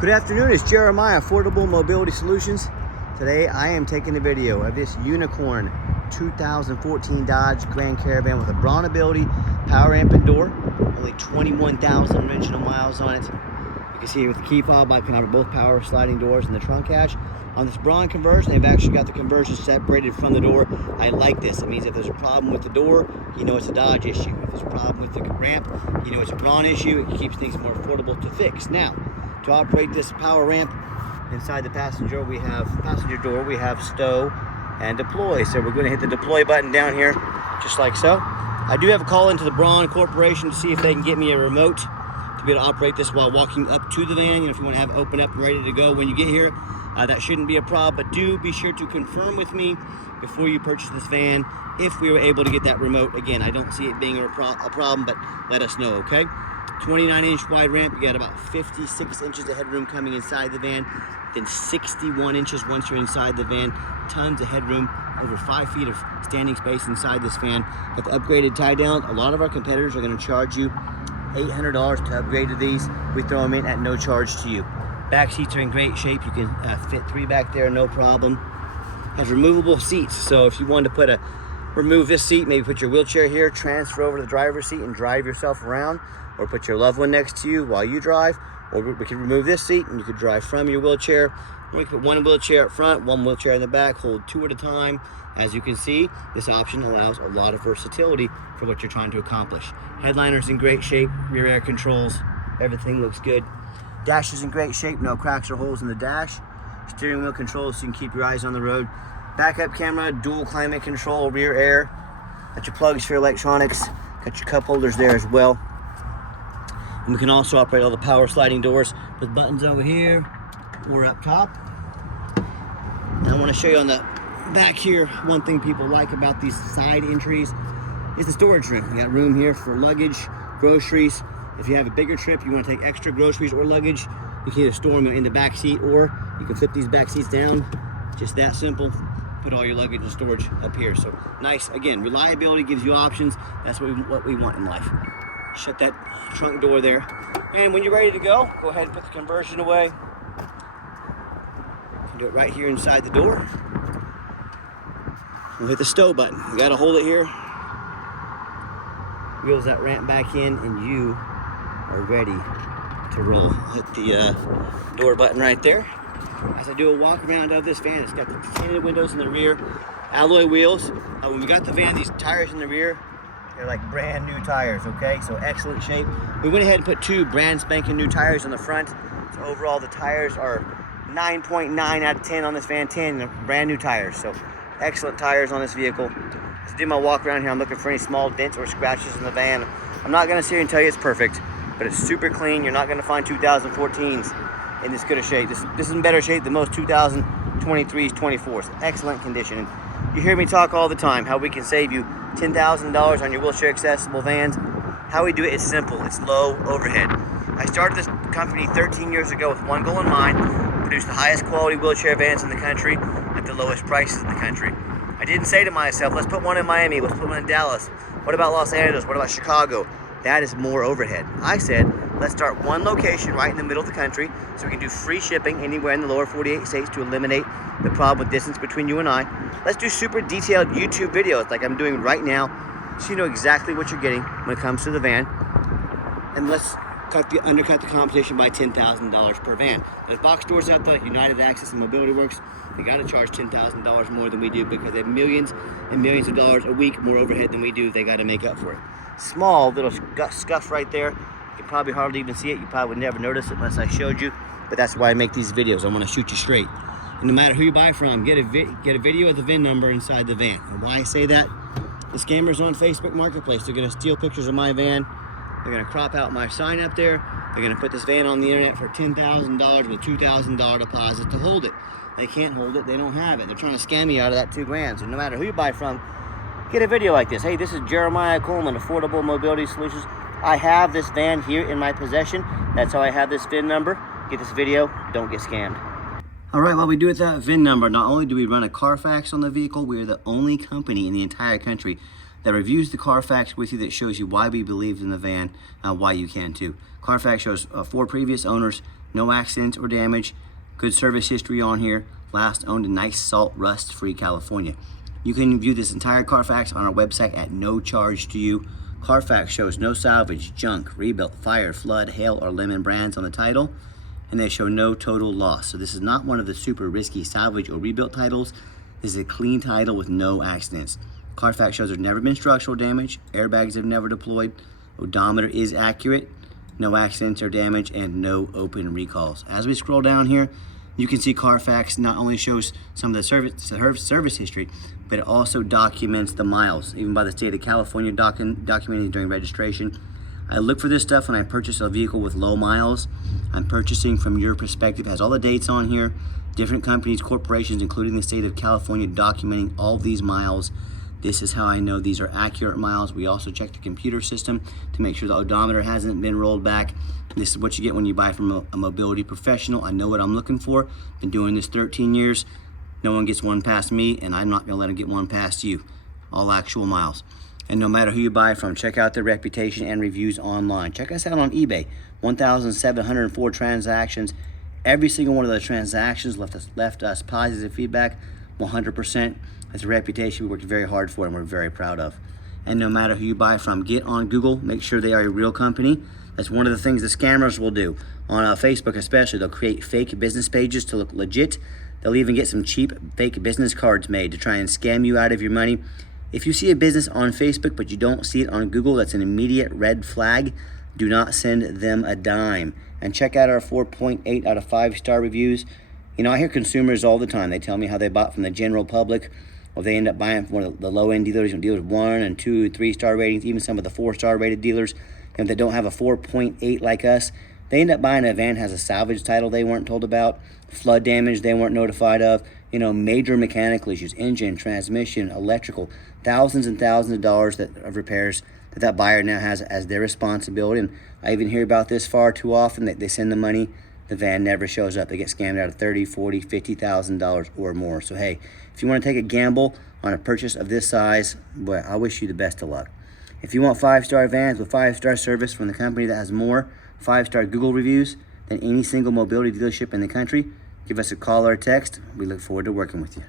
Good afternoon, it's Jeremiah, Affordable Mobility Solutions. Today I am taking a video of this unicorn 2014 Dodge Grand Caravan with a Braun ability, power amp and door, only 21,000 original miles on it. You can see with the key fob, I can have both power sliding doors in the trunk hatch. On this Braun conversion, they've actually got the conversion separated from the door. I like this. It means if there's a problem with the door, you know it's a Dodge issue. If there's a problem with the ramp, you know it's a Braun issue. It keeps things more affordable to fix. Now, to operate this power ramp, inside the passenger door, we have stow and deploy. So we're going to hit the deploy button down here, just like so. I do have a call into the Braun Corporation to see if they can get me a remote to be able to operate this while walking up to the van. You know, if you want to have it open up and ready to go when you get here, that shouldn't be a problem. But do be sure to confirm with me before you purchase this van if we were able to get that remote. Again, I don't see it being a problem, but let us know, okay? 29-inch wide ramp. You got about 56 inches of headroom coming inside the van, then 61 inches once you're inside the van. Tons of headroom, over 5 feet of standing space inside this van. Got the upgraded tie down. A lot of our competitors are going to charge you $800 to upgrade to these. We throw them in at no charge to you. Back seats are in great shape. You can fit 3 back there, no problem. Has removable seats, so if you wanted to remove this seat, maybe put your wheelchair here, transfer over to the driver's seat and drive yourself around, or put your loved one next to you while you drive, or we could remove this seat and you could drive from your wheelchair. Or we could put one wheelchair up front, one wheelchair in the back, hold 2 at a time. As you can see, this option allows a lot of versatility for what you're trying to accomplish. Headliner's in great shape, rear air controls, everything looks good. Dash is in great shape, no cracks or holes in the dash. Steering wheel controls so you can keep your eyes on the road. Backup camera, dual climate control, rear air. Got your plugs for your electronics. Got your cup holders there as well. And we can also operate all the power sliding doors with buttons over here or up top. And I want to show you on the back here, one thing people like about these side entries is the storage room. You got room here for luggage, groceries. If you have a bigger trip, you want to take extra groceries or luggage, you can either store them in the back seat or you can flip these back seats down. Just that simple. Put all your luggage and storage up here. So nice. Again, reliability gives you options. That's what we want in life. Shut that trunk door there. And when you're ready to go ahead and put the conversion away. Do it right here inside the door. We'll hit the stow button. You gotta hold it here. Wheels that ramp back in and you are ready to roll. Hit the door button right there. As I do a walk around of this van, it's got the tinted windows in the rear, alloy wheels. When we got the van, these tires in the rear, they're like brand new tires, okay? So excellent shape. We went ahead and put 2 brand spanking new tires on the front. So overall, the tires are 9.9 out of 10 on this van, 10 brand new tires. So excellent tires on this vehicle. To do my walk around here, I'm looking for any small dents or scratches in the van. I'm not gonna sit here and tell you it's perfect, but it's super clean. You're not gonna find 2014s in this good of shape. This is in better shape than most 2023s, 24s. Excellent condition. And you hear me talk all the time how we can save you $10,000 on your wheelchair accessible vans. How we do it is simple. It's low overhead. I started this company 13 years ago with one goal in mind: produce the highest quality wheelchair vans in the country at the lowest prices in the country. I didn't say to myself, let's put one in Miami, let's put one in Dallas. What about Los Angeles? What about Chicago? That is more overhead. I said, let's start one location right in the middle of the country so we can do free shipping anywhere in the lower 48 states to eliminate the problem with distance between you and I. Let's do super detailed YouTube videos like I'm doing right now so you know exactly what you're getting when it comes to the van. And let's undercut the competition by $10,000 per van. There's box stores out there, United Access and Mobility Works. They got to charge $10,000 more than we do because they have millions and millions of dollars a week more overhead than we do. They got to make up for it. Small little scuff right there. You can probably hardly even see it. You probably would never notice it unless I showed you. But that's why I make these videos. I want to shoot you straight. And no matter who you buy from, get a video of the VIN number inside the van. And why I say that? The scammers on Facebook Marketplace, they're going to steal pictures of my van. They're going to crop out my sign up there. They're going to put this van on the internet for $10,000 with a $2,000 deposit to hold it. They can't hold it. They don't have it. They're trying to scam me out of that $2 grand. So no matter who you buy from, get a video like this. Hey, this is Jeremiah Coleman, Affordable Mobility Solutions. I have this van here in my possession. That's how I have this VIN number. Get this video. Don't get scammed. All right, well, we do with that VIN number, not only do we run a Carfax on the vehicle, we are the only company in the entire country that reviews the Carfax with you, that shows you why we believe in the van, why you can too. Carfax shows 4 previous owners, no accidents or damage, good service history on here, last owned in nice salt rust free California. You can view this entire Carfax on our website at no charge to you. Carfax shows no salvage, junk, rebuilt, fire, flood, hail, or lemon brands on the title, and they show no total loss. So this is not one of the super risky salvage or rebuilt titles. This is a clean title with no accidents. Carfax shows there's never been structural damage, airbags have never deployed, odometer is accurate, no accidents or damage, and no open recalls. As we scroll down here, you can see Carfax not only shows some of the service history, but it also documents the miles, even by the state of California documented during registration. I look for this stuff when I purchase a vehicle with low miles. I'm purchasing from your perspective. It has all the dates on here, different companies, corporations, including the state of California, documenting all these miles. This is how I know these are accurate miles. We also check the computer system to make sure the odometer hasn't been rolled back. This is what you get when you buy from a mobility professional. I know what I'm looking for. Been doing this 13 years. No one gets one past me, and I'm not gonna let them get one past you. All actual miles. And no matter who you buy from, check out their reputation and reviews online. Check us out on eBay. 1,704 transactions. Every single one of those transactions left us positive feedback, 100%. That's a reputation we worked very hard for and we're very proud of. And no matter who you buy from, get on Google, make sure they are a real company. That's one of the things the scammers will do. On Facebook especially, they'll create fake business pages to look legit. They'll even get some cheap fake business cards made to try and scam you out of your money. If you see a business on Facebook but you don't see it on Google, that's an immediate red flag. Do not send them a dime. And check out our 4.8 out of 5-star reviews. You know, I hear consumers all the time. They tell me how they bought from the general public, or they end up buying from one of the low-end dealers, dealers 1 and 2, 3-star ratings, even some of the 4-star rated dealers. And if they don't have a 4.8 like us, they end up buying a van that has a salvage title they weren't told about, flood damage they weren't notified of, you know, major mechanical issues, engine, transmission, electrical, thousands and thousands of dollars of repairs that buyer now has as their responsibility. And I even hear about this far too often, that they send the money, the van never shows up. They get scammed out of $30,000, $40,000, $50,000 or more. So hey, if you want to take a gamble on a purchase of this size, boy, I wish you the best of luck. If you want 5-star vans with 5-star service from the company that has more 5-star Google reviews than any single mobility dealership in the country, give us a call or a text. We look forward to working with you.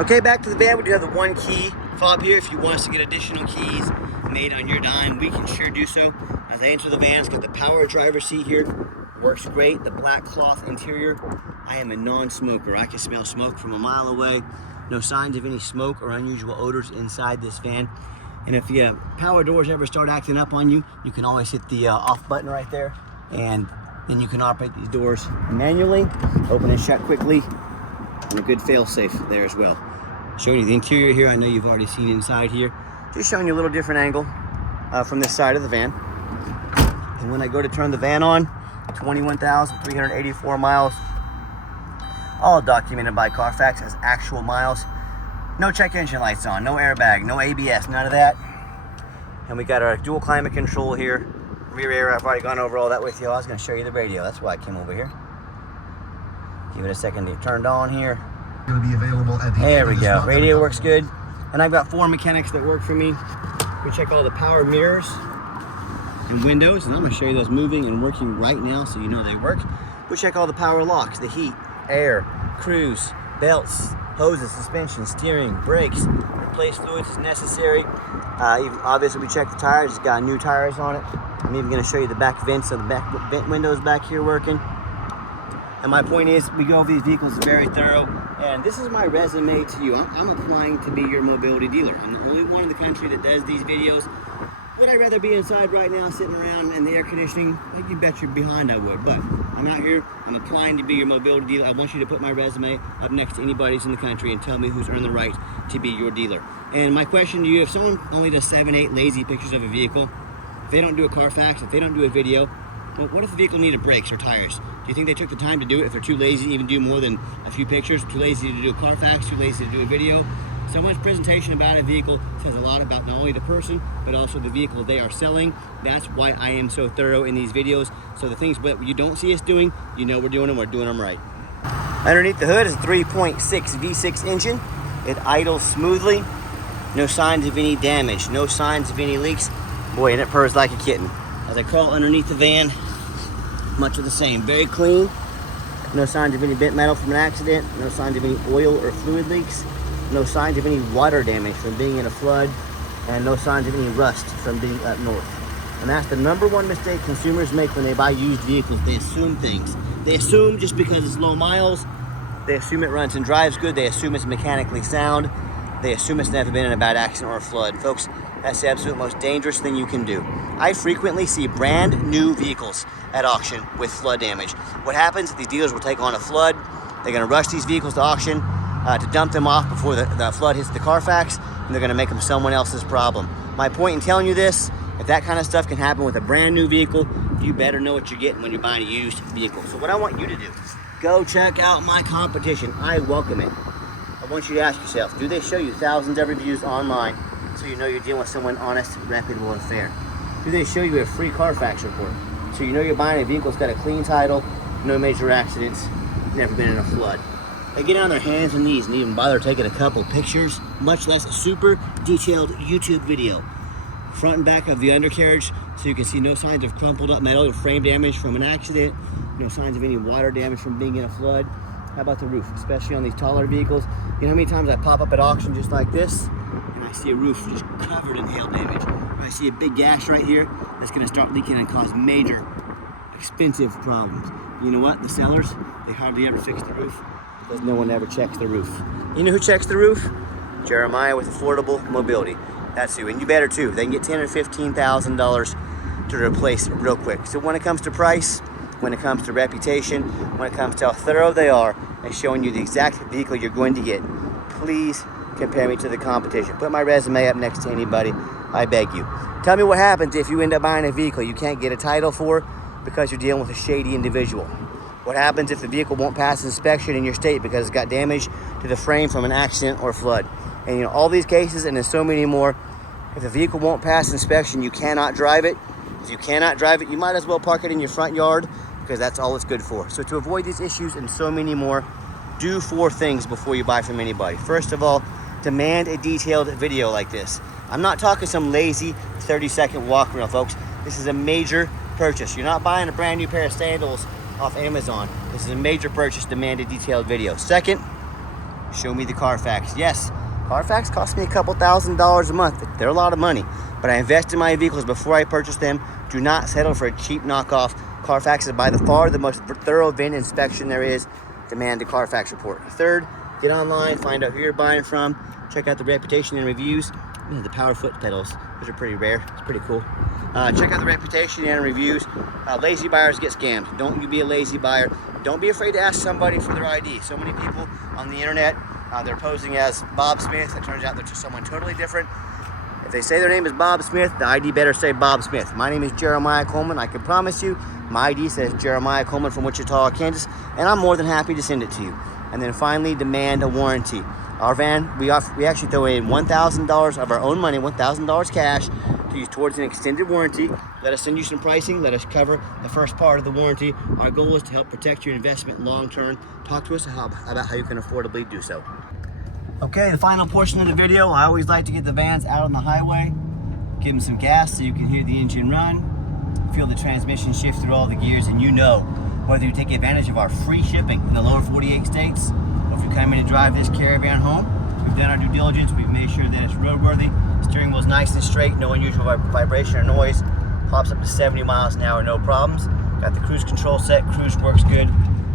Okay, back to the van. We do have the 1 key fob here. If you want us to get additional keys made on your dime, we can sure do so. As I enter the van, it's got the power driver seat here. Works great. The black cloth interior. I am a non-smoker. I can smell smoke from a mile away. No signs of any smoke or unusual odors inside this van. And if your power doors ever start acting up on you, you can always hit the off button right there, and then you can operate these doors manually, open and shut quickly, and a good fail-safe there as well. Showing you the interior here. I know you've already seen inside here. Just showing you a little different angle from this side of the van. And when I go to turn the van on, 21,384 miles, all documented by Carfax as actual miles. No check engine lights on, no airbag, no ABS, none of that. And we got our dual climate control here. Rear air, I've already gone over all that with you. I was gonna show you the radio. That's why I came over here. Give it a second to get turned on here. Gonna be available at the there we go. Radio works good. And I've got 4 mechanics that work for me. We check all the power mirrors and windows, and I'm gonna show you those moving and working right now so you know they work. We check all the power locks, the heat, air, cruise, belts, hoses, suspension, steering, brakes, replace fluids as necessary. Obviously we check the tires, it's got new tires on it. I'm even gonna show you the back vents, so the back vent windows back here working. And my point is, we go over these vehicles very thorough, and this is my resume to you. I'm applying to be your mobility dealer. I'm the only one in the country that does these videos. Would I rather be inside right now, sitting around in the air conditioning? Like you bet you're behind I would, but I'm out here, I'm applying to be your mobility dealer. I want you to put my resume up next to anybody's in the country and tell me who's earned the right to be your dealer. And my question to you, if someone only does 7, 8 lazy pictures of a vehicle, if they don't do a Carfax, if they don't do a video, well, what if the vehicle needed brakes or tires? Do you think they took the time to do it if they're too lazy to even do more than a few pictures, too lazy to do a Carfax, too lazy to do a video? So much presentation about a vehicle says a lot about not only the person, but also the vehicle they are selling. That's why I am so thorough in these videos. So the things that you don't see us doing, you know we're doing them right. Underneath the hood is a 3.6 V6 engine. It idles smoothly. No signs of any damage, no signs of any leaks. Boy, and it purrs like a kitten. As I crawl underneath the van, much of the same. Very clean. No signs of any bent metal from an accident. No signs of any oil or fluid leaks. No signs of any water damage from being in a flood. And no signs of any rust from being up north. And that's the #1 mistake consumers make when they buy used vehicles. They assume things. They assume just because it's low miles, they assume it runs and drives good, they assume it's mechanically sound, they assume it's never been in a bad accident or a flood. Folks, that's the absolute most dangerous thing you can do. I frequently see brand new vehicles at auction with flood damage. What happens, these dealers will take on a flood, they're gonna rush these vehicles to auction to dump them off before the flood hits the Carfax, and they're gonna make them someone else's problem. My point in telling you this, if that kind of stuff can happen with a brand new vehicle, you better know what you're getting when you're buying a used vehicle. So what I want you to do, go check out my competition. I welcome it. I want you to ask yourself, do they show you thousands of reviews online so you know you're dealing with someone honest, reputable, and fair? Do they show you a free Carfax report so you know you're buying a vehicle that's got a clean title, no major accidents, never been in a flood? They get on their hands and knees and even bother taking a couple pictures, much less a super detailed YouTube video. Front and back of the undercarriage so you can see no signs of crumpled up metal or frame damage from an accident, no signs of any water damage from being in a flood. How about the roof, especially on these taller vehicles? You know how many times I pop up at auction just like this and I see a roof just covered in hail damage. Or I see a big gash right here that's going to start leaking and cause major expensive problems. You know what? The sellers, they hardly ever fix the roof because no one ever checks the roof. You know who checks the roof? Jeremiah with Affordable Mobility. That's who, and you better too. They can get $10,000 or $15,000 to replace real quick. So when it comes to price, when it comes to reputation, when it comes to how thorough they are and showing you the exact vehicle you're going to get, please compare me to the competition. Put my resume up next to anybody, I beg you. Tell me what happens if you end up buying a vehicle you can't get a title for because you're dealing with a shady individual. What happens if the vehicle won't pass inspection in your state because it's got damage to the frame from an accident or flood? And you know, all these cases, and there's so many more, if the vehicle won't pass inspection, you cannot drive it. If you cannot drive it, you might as well park it in your front yard because that's all it's good for. So to avoid these issues and so many more, do 4 things before you buy from anybody. First of all, demand a detailed video like this. I'm not talking some lazy 30-second walk around, folks. This is a major purchase. You're not buying a brand new pair of sandals off Amazon. This is a major purchase. Demand a detailed video. Second, show me the Carfax. Yes, Carfax costs me a couple $1,000s a month. They're a lot of money, but I invest in my vehicles before I purchase them. Do not settle for a cheap knockoff. Carfax is by far the most thorough VIN inspection there is. Demand the Carfax report. Third, get online, find out who you're buying from, check out the reputation and reviews. The power foot pedals, those are pretty rare. It's pretty cool. Check out the reputation and reviews. Lazy buyers get scammed. Don't you be a lazy buyer. Don't be afraid to ask somebody for their ID. So many people on the internet, they're posing as Bob Smith. It turns out they're just someone totally different. If they say their name is Bob Smith, the ID better say Bob Smith. My name is Jeremiah Coleman. I can promise you, my ID says Jeremiah Coleman from Wichita, Kansas, and I'm more than happy to send it to you. And then finally, demand a warranty. Our van, we actually throw in $1,000 of our own money, $1,000 cash, to use towards an extended warranty. Let us send you some pricing. Let us cover the first part of the warranty. Our goal is to help protect your investment long term. Talk to us about how you can affordably do so. Okay, the final portion of the video, I always like to get the vans out on the highway, give them some gas so you can hear the engine run, feel the transmission shift through all the gears, and you know whether you take advantage of our free shipping in the lower 48 states, or if you come in to drive this Caravan home. We've done our due diligence, we've made sure that it's roadworthy, steering wheel's nice and straight, no unusual vibration or noise, pops up to 70 miles an hour, no problems. Got the cruise control set, cruise works good.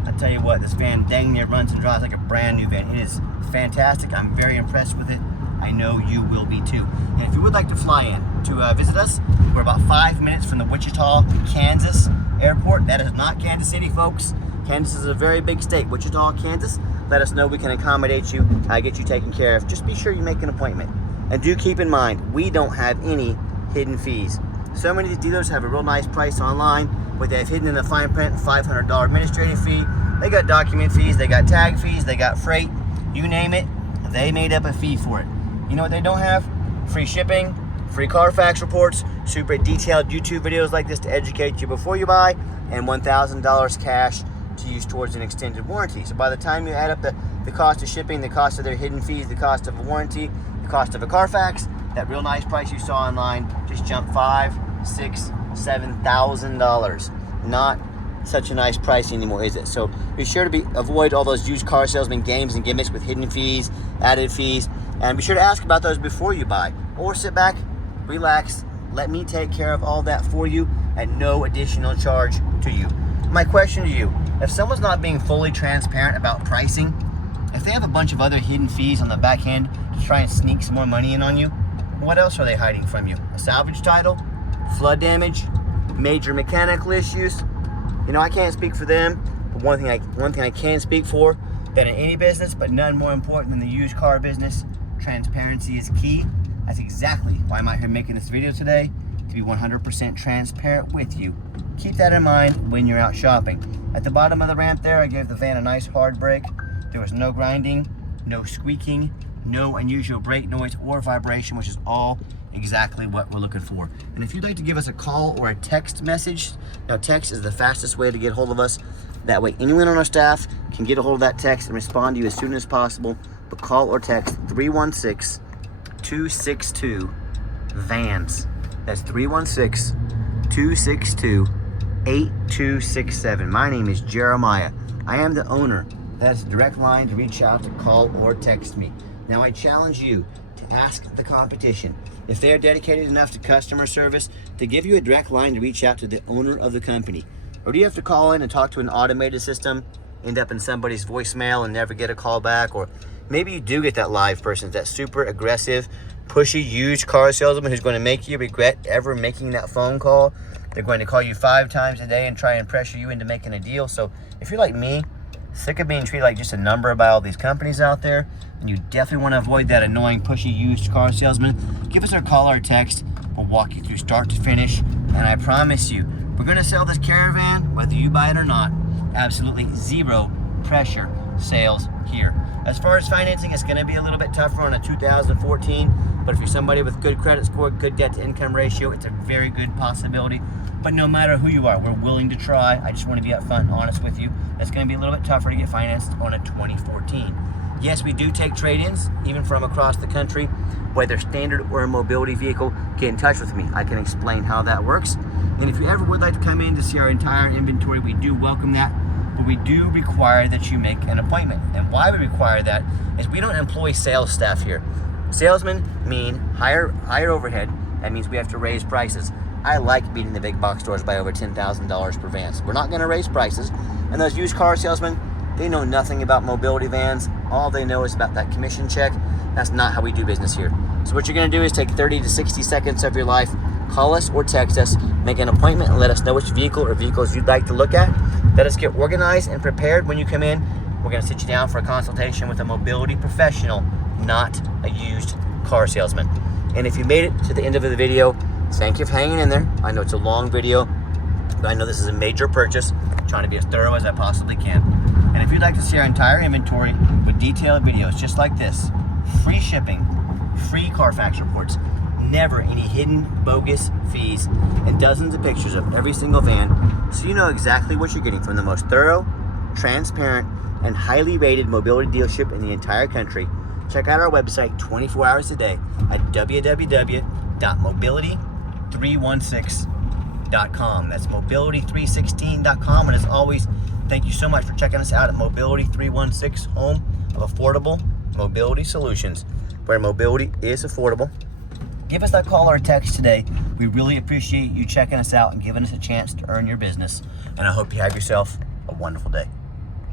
I tell you what, this van dang near runs and drives like a brand new van. It is fantastic. I'm very impressed with it. I know you will be too. And if you would like to fly in to visit us, we're about 5 minutes from the Wichita, Kansas airport. That is not Kansas City, folks. Kansas is a very big state. Wichita, Kansas. Let us know. We can accommodate you, get you taken care of. Just be sure you make an appointment. And do keep in mind, we don't have any hidden fees. So many of the dealers have a real nice price online, but they have hidden in the fine print $500 administrative fee. They got document fees, they got tag fees, they got freight, you name it, they made up a fee for it. You know what they don't have? Free shipping, free Carfax reports, super detailed YouTube videos like this to educate you before you buy, and $1,000 cash to use towards an extended warranty. So by the time you add up the cost of shipping, the cost of their hidden fees, the cost of a warranty, the cost of a Carfax, that real nice price you saw online just jumped $5,000, $6,000, $7,000. Not such a nice price anymore, is it? So be sure to avoid all those used car salesman games and gimmicks with hidden fees, added fees, and be sure to ask about those before you buy. Or sit back, relax, let me take care of all that for you at no additional charge to you. My question to you, if someone's not being fully transparent about pricing, if they have a bunch of other hidden fees on the back end to try and sneak some more money in on you, what else are they hiding from you? A salvage title? Flood damage? Major mechanical issues? You know, I can't speak for them, but one thing I can speak for, that in any business, but none more important than the used car business, transparency is key. That's exactly why I'm out here making this video today, to be 100% transparent with you. Keep that in mind when you're out shopping. At the bottom of the ramp there, I gave the van a nice hard brake. There was no grinding, no squeaking, no unusual brake noise or vibration, which is all exactly what we're looking for. And if you'd like to give us a call or a text message, now text is the fastest way to get hold of us. That way anyone on our staff can get a hold of that text and respond to you as soon as possible. But call or text 316-262-VANS. That's 316-262-8267. My name is Jeremiah. I am the owner. That's a direct line to reach out, to call or text me. Now I challenge you to ask the competition if they are dedicated enough to customer service to give you a direct line to reach out to the owner of the company. Or do you have to call in and talk to an automated system, end up in somebody's voicemail and never get a call back? Or maybe you do get that live person, that super aggressive, pushy used car salesman who's going to make you regret ever making that phone call. They're going to call you 5 times a day and try and pressure you into making a deal. So if you're like me, sick of being treated like just a number by all these companies out there, and you definitely want to avoid that annoying, pushy used car salesman, give us a call or a text. We'll walk you through start to finish, and I promise you, we're going to sell this caravan, whether you buy it or not. Absolutely zero pressure sales here. As far as financing, it's going to be a little bit tougher on a 2014, but if you're somebody with good credit score, good debt to income ratio, it's a very good possibility. But no matter who you are, we're willing to try. I just want to be upfront and honest with you. It's going to be a little bit tougher to get financed on a 2014. Yes, we do take trade-ins, even from across the country, whether standard or a mobility vehicle. Get in touch with me. I can explain how that works. And if you ever would like to come in to see our entire inventory, we do welcome that. But we do require that you make an appointment. And why we require that is we don't employ sales staff here. Salesmen mean higher overhead. That means we have to raise prices. I like beating the big box stores by over $10,000 per van. So we're not going to raise prices. And those used car salesmen, they know nothing about mobility vans. All they know is about that commission check. That's not how we do business here. So what you're going to do is take 30 to 60 seconds of your life, call us or text us, make an appointment, and let us know which vehicle or vehicles you'd like to look at. Let us get organized and prepared when you come in. We're going to sit you down for a consultation with a mobility professional, not a used car salesman. And if you made it to the end of the video, thank you for hanging in there. I know it's a long video, but I know this is a major purchase. I'm trying to be as thorough as I possibly can. And if you'd like to see our entire inventory with detailed videos just like this, free shipping, free Carfax reports, never any hidden bogus fees, and dozens of pictures of every single van, so you know exactly what you're getting from the most thorough, transparent, and highly rated mobility dealership in the entire country, check out our website 24 hours a day at www.mobility316.com. That's mobility316.com. And as always, thank you so much for checking us out at Mobility 316, home of affordable mobility solutions, where mobility is affordable. Give us that call or text today. We really appreciate you checking us out and giving us a chance to earn your business. And I hope you have yourself a wonderful day.